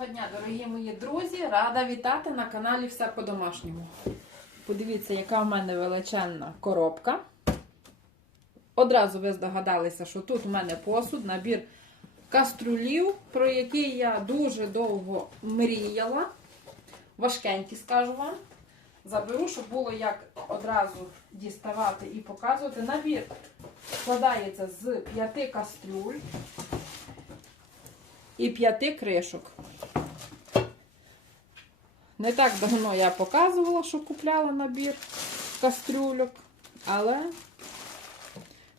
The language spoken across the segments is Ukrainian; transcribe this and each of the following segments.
Доброго дня, дорогі мої друзі! Рада вітати на каналі Все по-домашньому. Подивіться, яка в мене величезна коробка. Одразу ви здогадалися, що тут у мене посуд, набір каструлів, про який я дуже довго мріяла. Важкенькі, скажу вам. Заберу, щоб було як одразу діставати і показувати. Набір складається з п'яти кастрюль і п'яти кришок. Не так давно я показувала, що купляла набір кастрюльок, але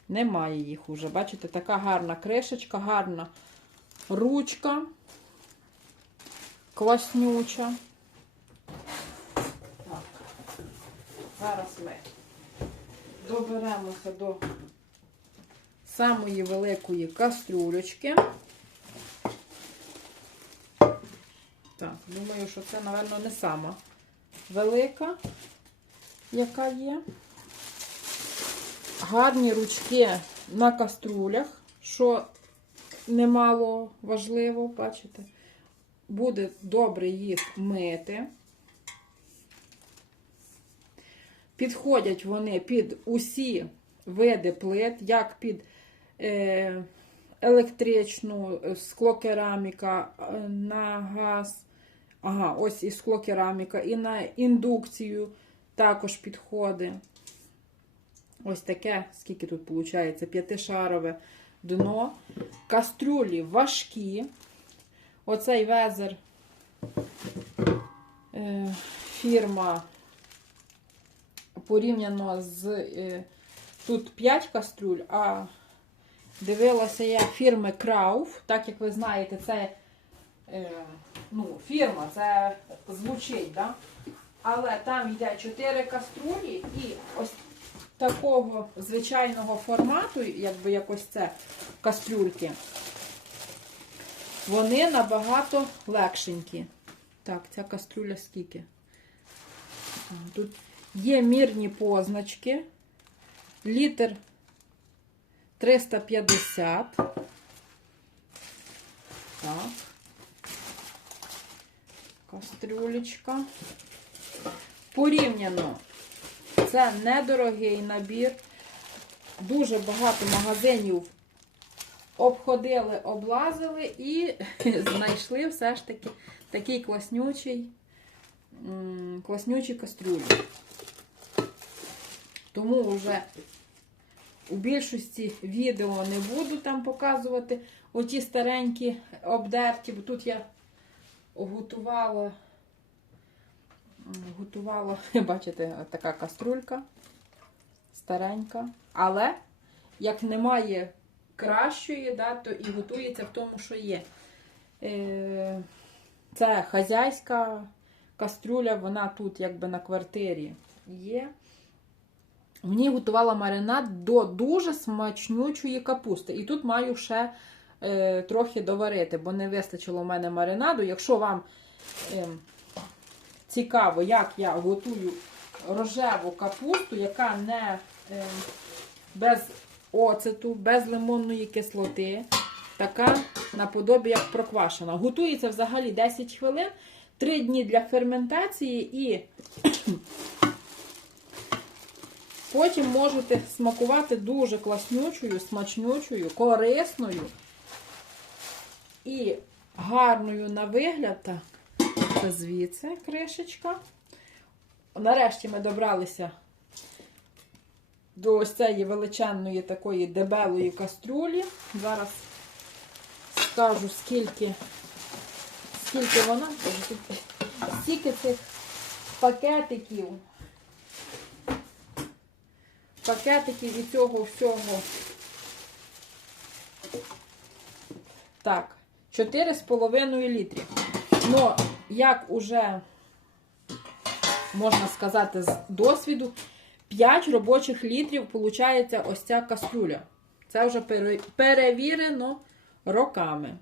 немає їх уже. Бачите, така гарна кришечка, гарна ручка, класнюча. Так, зараз ми доберемося до самої великої кастрюлечки. Так, думаю, що це, напевно, не сама велика, яка є. Гарні ручки на каструлях, що немало важливо, бачите. Буде добре їх мити. Підходять вони під усі види плит, як під е, електричну, склокераміка, е, на газ. Ага, ось і склокераміка, і на індукцію також підходить. Ось таке, скільки тут виходить, п'ятишарове дно. Кастрюлі важкі. Оцей везер е, фірма порівняно з е, тут 5 кастрюль, а дивилася я фірми Крауф. Так як ви знаєте, це ну, фірма, це звучить, да? але там йде 4 каструлі і ось такого звичайного формату, якби якось це кастрюльки, вони набагато легшенькі. Так, ця кастрюля скільки? Тут є мірні позначки. Літр 350. Так. Кастрюлечка. Порівняно. Це недорогий набір. Дуже багато магазинів обходили, облазили і знайшли все ж таки такий класнючий, класнючий кастрюлі. Тому вже у більшості відео не буду там показувати оті старенькі обдерті, бо тут я готувала, готувала, бачите, така каструлька старенька. Але як немає кращої, да, то і готується в тому, що є. Е, Це хазяйська каструля, вона тут якби на квартирі є. В ній готувала маринад до дуже смачнючої капусти. І тут маю ще е, трохи доварити, бо не вистачило в мене маринаду. Якщо вам е, цікаво, як я готую рожеву капусту, яка не е, без оцету, без лимонної кислоти, така наподобі як проквашена. Готується взагалі 10 хвилин, 3 дні для ферментації і Потім можете смакувати дуже класнючою, смачнючою, корисною і гарною на вигляд. Так, це звідси кришечка. Нарешті ми добралися до ось цієї величезної такої дебелої каструлі. Зараз скажу, скільки, скільки вона, скільки цих пакетиків пакетиків і цього всього. Так, 4,5 літрів. Ну, як уже, можна сказати, з досвіду, 5 робочих літрів виходить ось ця кастрюля. Це вже перевірено роками.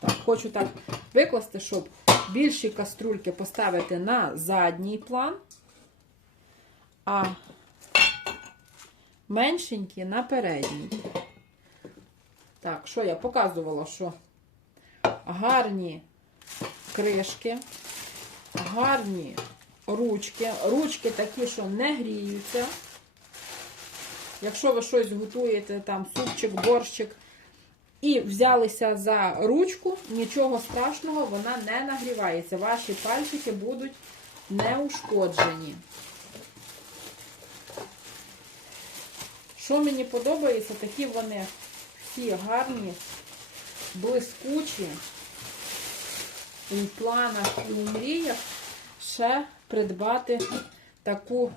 Так, Хочу так викласти, щоб більші каструльки поставити на задній план. А меншенькі на передній. Так, що я показувала, що гарні кришки, гарні ручки. Ручки такі, що не гріються. Якщо ви щось готуєте, там супчик, борщик, і взялися за ручку, нічого страшного, вона не нагрівається. Ваші пальчики будуть не ушкоджені. Що мені подобається, такі вони всі гарні, блискучі. В планах і у мріях ще придбати таку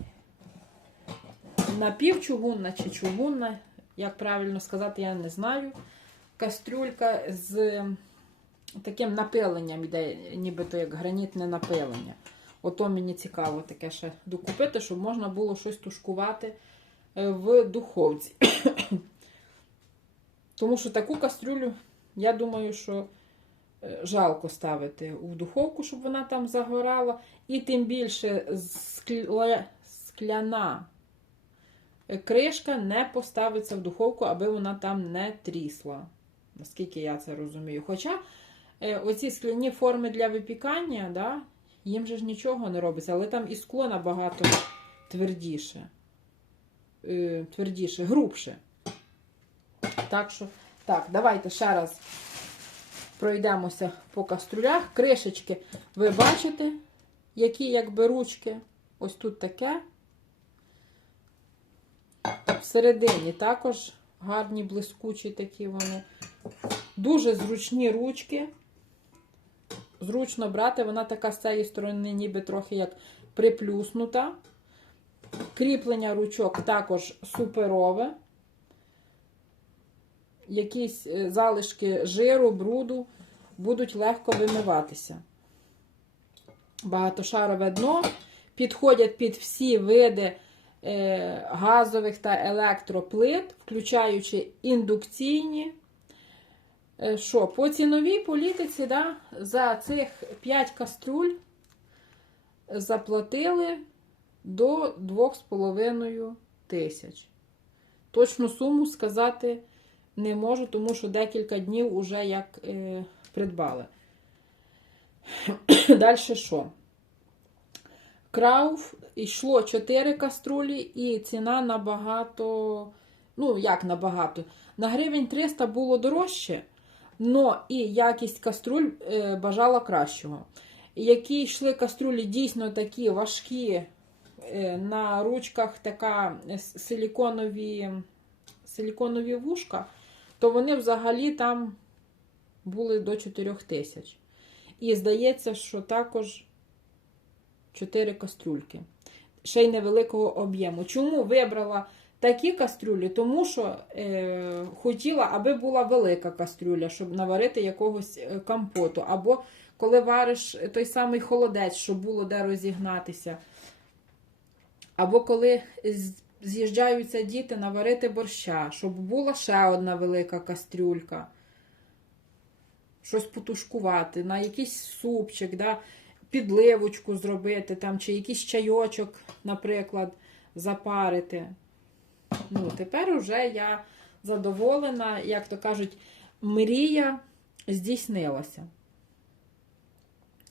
напівчугунна чи чугунна, як правильно сказати, я не знаю. Кастрюлька з таким напиленням іде, нібито як гранітне напилення. Ото мені цікаво таке ще докупити, щоб можна було щось тушкувати е, в духовці. Тому що таку кастрюлю, я думаю, що жалко ставити у духовку, щоб вона там загорала. І тим більше скля... скляна кришка не поставиться в духовку, аби вона там не трісла. Наскільки я це розумію. Хоча е, оці скляні форми для випікання, да, їм же ж нічого не робиться, але там і скло набагато твердіше, е, твердіше, грубше. Так що, так, давайте ще раз пройдемося по каструлях. Кришечки, ви бачите, які якби ручки. Ось тут таке. Всередині також гарні, блискучі такі вони. Дуже зручні ручки. Зручно брати, вона така з цієї сторони, ніби трохи як приплюснута. Кріплення ручок також суперове. Якісь е, залишки жиру, бруду будуть легко вимиватися. Багатошарове дно. Підходять під всі види е, газових та електроплит, включаючи індукційні. Е, Що, по ціновій політиці да, за цих 5 кастрюль заплатили до 2,5 тисяч. Точну суму сказати не можу, тому що декілька днів уже як е, придбали. Далі що? Крауф йшло 4 каструлі, і ціна набагато, ну, як набагато, на гривень 300 було дорожче, но і якість каструль е, бажала кращого. Які йшли каструлі дійсно такі важкі, е, на ручках така силіконові, силіконові вушка, то вони взагалі там були до 4 тисяч. І здається, що також 4 кастрюльки. Ще й невеликого об'єму. Чому вибрала такі кастрюлі? Тому що е, хотіла, аби була велика кастрюля, щоб наварити якогось е, компоту. Або коли вариш той самий холодець, щоб було де розігнатися. Або коли з'їжджаються діти наварити борща, щоб була ще одна велика кастрюлька. Щось потушкувати, на якийсь супчик, да, підливочку зробити, там, чи якийсь чайочок, наприклад, запарити. Ну, Тепер уже я задоволена, як то кажуть, мрія здійснилася.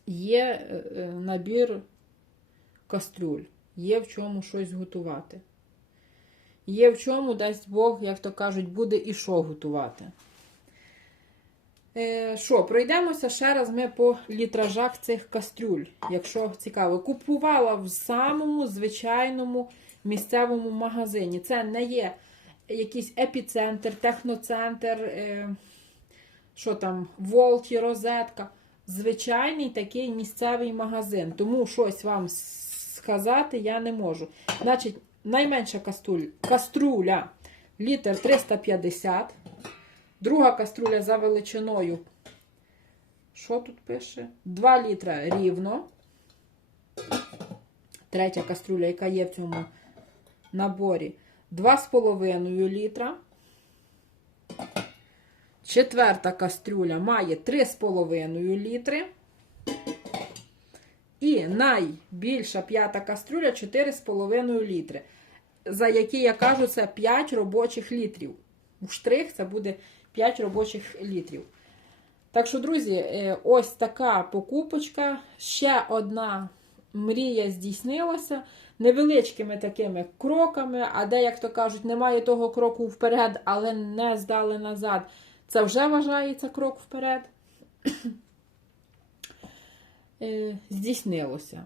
Є е, набір кастрюль, є в чому щось готувати. Є в чому, дасть Бог, як то кажуть, буде і що готувати. Е, Що, пройдемося ще раз ми по літражах цих кастрюль, якщо цікаво. Купувала в самому звичайному місцевому магазині. Це не є якийсь епіцентр, техноцентр, е, що там, Волті, розетка. Звичайний такий місцевий магазин. Тому щось вам сказати я не можу. Значить, найменша каструль, каструля літр 350. Друга каструля за величиною. Що тут пише? 2 літра рівно. Третя каструля, яка є в цьому наборі, 2,5 літра. Четверта кастрюля має 3,5 літри. І найбільша п'ята кастрюля 4,5 літри. За які я кажу, це 5 робочих літрів. У штрих це буде 5 робочих літрів. Так що, друзі, е, ось така покупочка. Ще одна мрія здійснилася невеличкими такими кроками, а де, як то кажуть, немає того кроку вперед, але не здали назад. Це вже вважається крок вперед. Е, Здійснилося.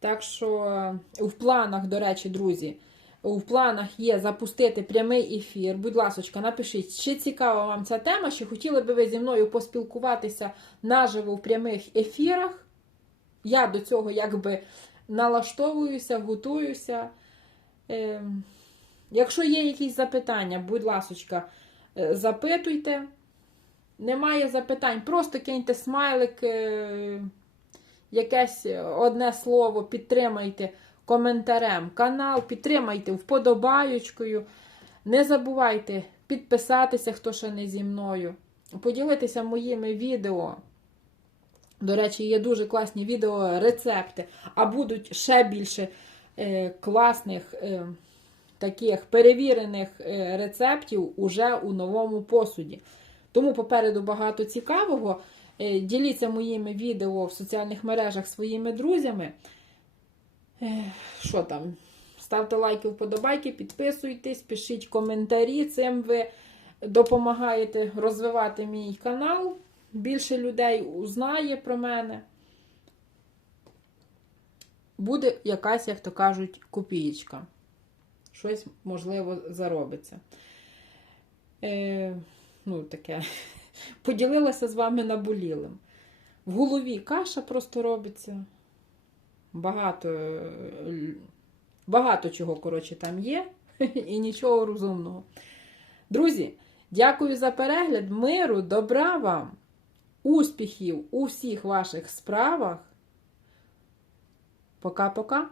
Так що е, в планах, до речі, друзі, в планах є запустити прямий ефір. Будь ласка, напишіть, чи цікава вам ця тема, чи хотіли би ви зі мною поспілкуватися наживо в прямих ефірах. Я до цього якби налаштовуюся, готуюся. Е, якщо є якісь запитання, будь ласка, запитуйте. Немає запитань, просто киньте смайлик, е, якесь одне слово, підтримайте коментарем канал, підтримайте вподобаючкою. Не забувайте підписатися, хто ще не зі мною. Поділитися моїми відео. До речі, є дуже класні відео рецепти, а будуть ще більше е, класних е, таких перевірених е, рецептів уже у новому посуді. Тому попереду багато цікавого. Е, Діліться моїми відео в соціальних мережах своїми друзями. Що там? Ставте лайки, вподобайки, підписуйтесь, пишіть коментарі. Цим ви допомагаєте розвивати мій канал. Більше людей узнає про мене. Буде якась, як то кажуть, копієчка. Щось, можливо, заробиться. Е, ну, таке. Поділилася з вами наболілим. В голові каша просто робиться. Багато, багато чого, коротше, там є, і нічого розумного. Друзі, дякую за перегляд, миру, добра вам, успіхів у всіх ваших справах. Пока-пока.